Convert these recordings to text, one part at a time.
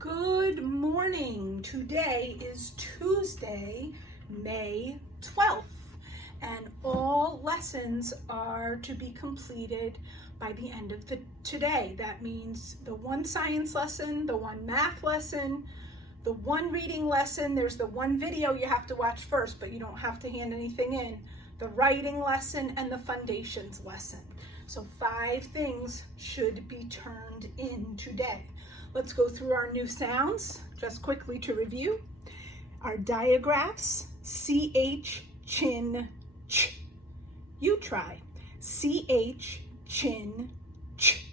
Good morning. Today is Tuesday, May 12th, and all lessons are to be completed by the end of today. That means the one science lesson, the one math lesson, the one reading lesson. There's the one video you have to watch first, but you don't have to hand anything in. The writing lesson and the foundations lesson. So 5 things should be turned in today. Let's go through our new sounds just quickly to review. Our diagraphs: CH, chin, ch. You try. CH, chin, ch.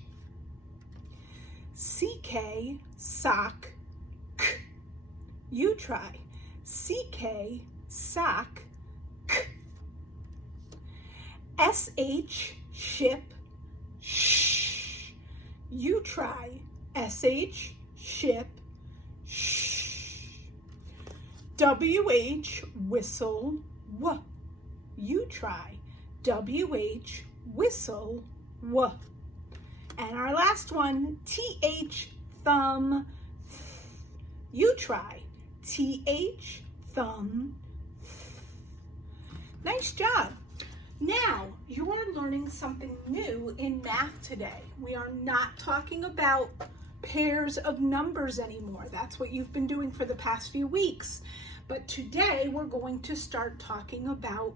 CK, sock, k. You try. CK, sock, k. SH, ship, sh. You try. SH, ship, sh. WH, whistle, w. You try. WH, whistle, w. And our last one, TH, thumb, th. You try. TH, thumb, th. Nice job. Now, you are learning something new in math today. We are not talking about pairs of numbers anymore. That's what you've been doing for the past few weeks. But today we're going to start talking about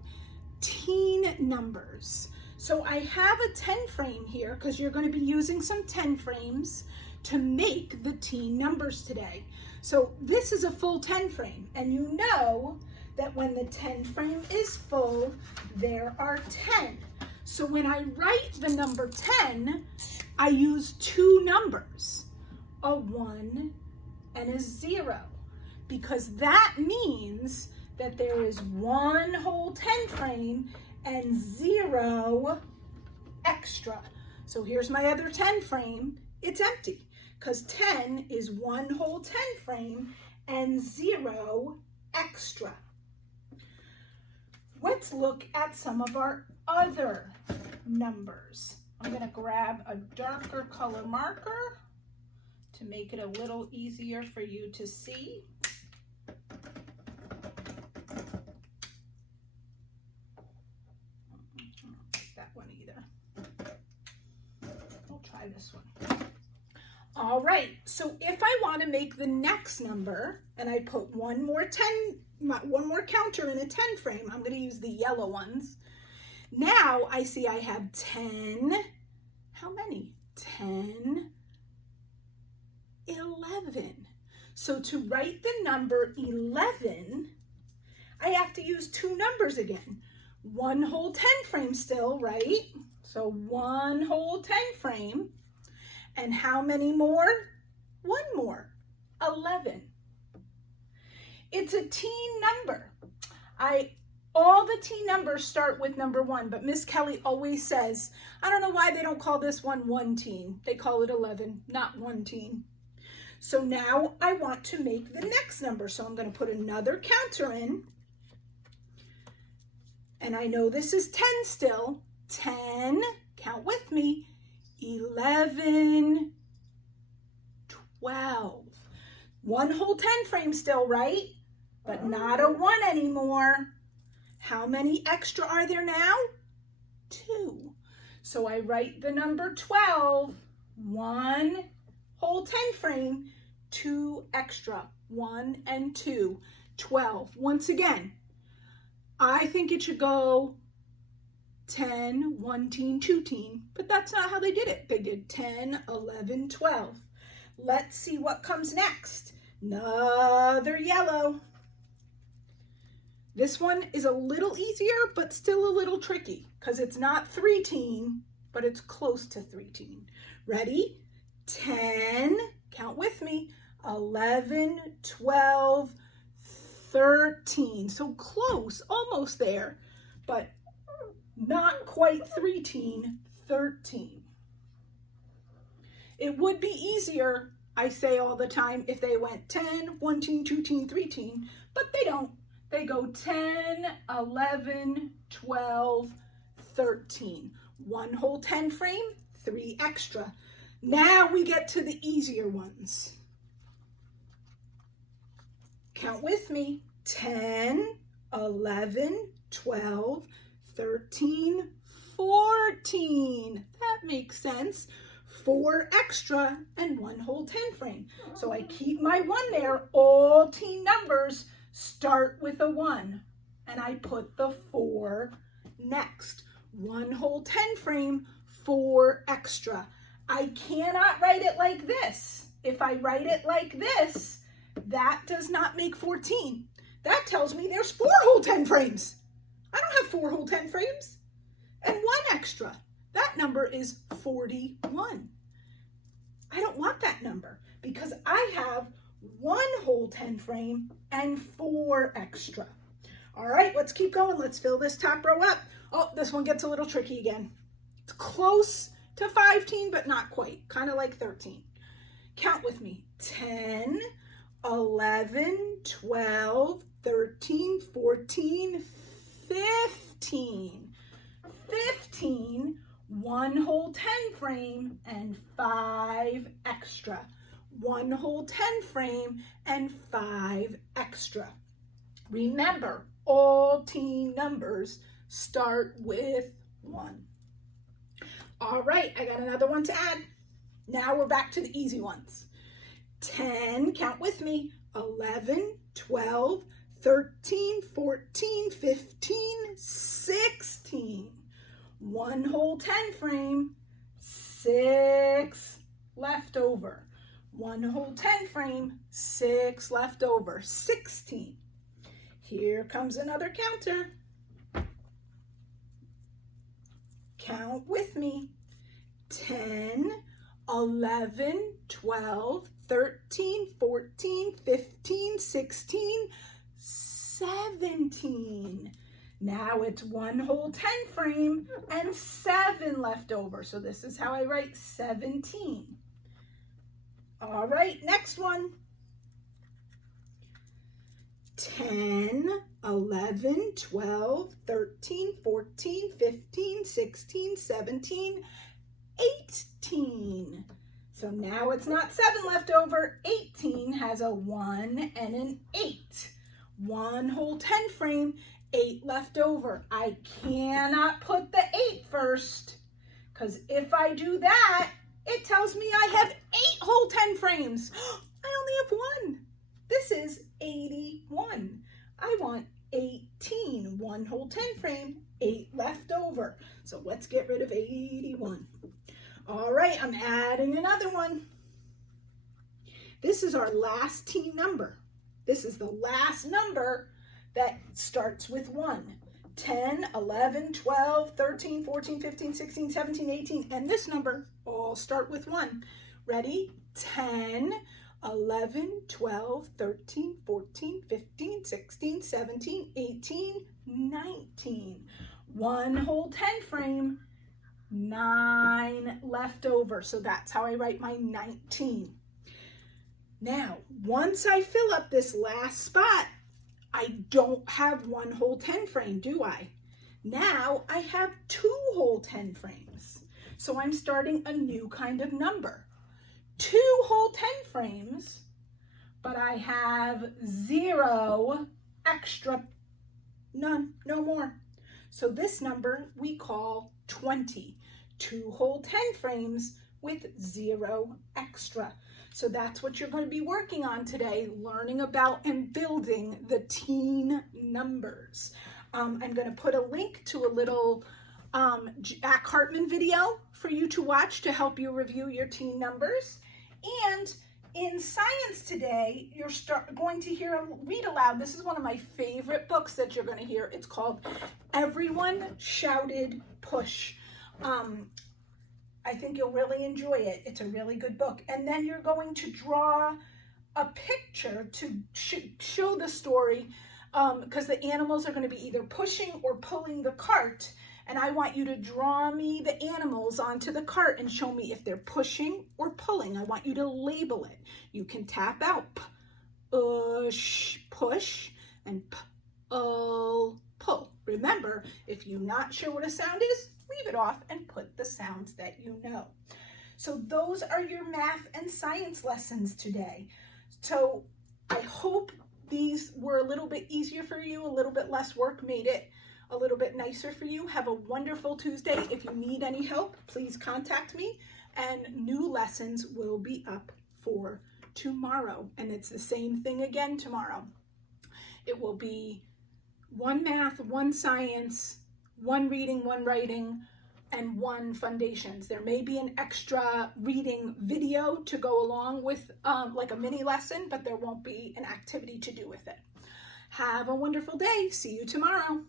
teen numbers. So I have a 10 frame here because you're going to be using some 10 frames to make the teen numbers today. So this is a full 10 frame, and you know that when the 10 frame is full, there are 10. So when I write the number 10, I use 2 numbers, a 1 and a 0, because that means that there is 1 whole 10 frame and 0 extra. So here's my other 10 frame. It's empty because 10 is 1 whole 10 frame and 0 extra. Let's look at some of our other numbers. I'm going to grab a darker color marker to make it a little easier for you to see. I don't like that one either. We'll try this one. All right, so if I want to make the next number, and I put one more counter in a 10 frame, I'm going to use the yellow ones. Now I see I have 10, how many? 10, 11. So to write the number 11, I have to use 2 numbers again. 1 whole 10 frame still, right? So 1 whole 10 frame. And how many more? 1 more, 11. It's a teen number. All the teen numbers start with number 1, but Miss Kelly always says, I don't know why they don't call this one teen. They call it 11, not 1 teen. So now I want to make the next number. So I'm going to put another counter in. And I know this is 10 still. 10, count with me. 11, 12. 1 whole 10 frame still, right? But not a 1 anymore. How many extra are there now? 2. So I write the number 12, 1 whole 10 frame, 2 extra, 1 and 2, 12. Once again, I think it should go 10, 1 teen, 2 teen, but that's not how they did it. They did 10, 11, 12. Let's see what comes next. Another yellow. This one is a little easier, but still a little tricky because it's not 3 teen, but it's close to 3 teen. Ready? 10, count with me, 11, 12, 13. So close, almost there, but not quite 3 teen, 13. It would be easier, I say all the time, if they went 10, 1 teen, 2 teen, 3 teen, but they don't. They go 10, 11, 12, 13. 1 whole 10 frame, 3 extra. Now we get to the easier ones. Count with me. 10, 11, 12, 13, 14. That makes sense. 4 extra and 1 whole 10 frame. So I keep my 1 there. All teen numbers start with a 1. And I put the 4 next. 1 whole 10 frame, 4 extra. I cannot write it like this. If I write it like this, that does not make 14. That tells me there's 4 whole 10 frames. I don't have 4 whole 10 frames. And 1 extra. That number is 41. I don't want that number because I have 1 whole 10 frame and 4 extra. All right, let's keep going. Let's fill this top row up. Oh, this one gets a little tricky again. It's close to 15, but not quite. Kind of like 13. Count with me. 10, 11, 12, 13, 14, 15. 15, 1 whole 10 frame and 5 extra. 1 whole 10 frame and 5 extra. Remember, all teen numbers start with 1. All right, I got another one to add. Now we're back to the easy ones. 10, count with me, 11, 12, 13, 14, 15, 16. 1 whole 10 frame, 6 left over. 1 whole 10 frame, 6 left over, 16. Here comes another counter. Count with me. 10, 11, 12, 13, 14, 15, 16, 17. Now it's 1 whole 10 frame and 7 left over. So this is how I write 17. All right, next one. 10, 11, 12, 13, 14, 15, 16, 17, 18. So now it's not 7 left over. 18 has a 1 and an 8. 1 whole 10 frame, 8 left over. I cannot put the 8 first because if I do that, it tells me I have 8 whole 10 frames. I only have 1. This is 81. I want 18. 1 whole 10 frame, 8 left over. So let's get rid of 81. All right, I'm adding another one. This is our last teen number. This is the last number that starts with 1. 10, 11, 12, 13, 14, 15, 16, 17, 18, and this number all start with 1. Ready? 10, 11, 12, 13, 14, 15, 16, 17, 18, 19. 1 whole 10 frame, 9 left over. So that's how I write my 19. Now, once I fill up this last spot, I don't have 1 whole 10 frame, do I? Now I have 2 whole 10 frames. So I'm starting a new kind of number. 2 whole 10 frames, but I have 0 extra, none, no more. So this number we call 20. 2 whole 10 frames with 0 extra. So that's what you're going to be working on today, learning about and building the teen numbers. I'm going to put a link to a little Jack Hartman video for you to watch to help you review your teen numbers. And in science today, you're going to hear a read aloud. This is one of my favorite books that you're going to hear. It's called Everyone Shouted Push. I think you'll really enjoy it. It's a really good book. And then you're going to draw a picture to show the story because the animals are going to be either pushing or pulling the cart. And I want you to draw me the animals onto the cart and show me if they're pushing or pulling. I want you to label it. You can tap out push, and pull. Remember, if you're not sure what a sound is, leave it off and put the sounds that you know. So those are your math and science lessons today. So I hope these were a little bit easier for you, a little bit less work, made it a little bit nicer for you. Have a wonderful Tuesday. If you need any help, please contact me, and new lessons will be up for tomorrow. And it's the same thing again tomorrow. It will be 1 math, 1 science, 1 reading, 1 writing, and 1 foundations. There may be an extra reading video to go along with like a mini lesson, but there won't be an activity to do with it. Have a wonderful day. See you tomorrow.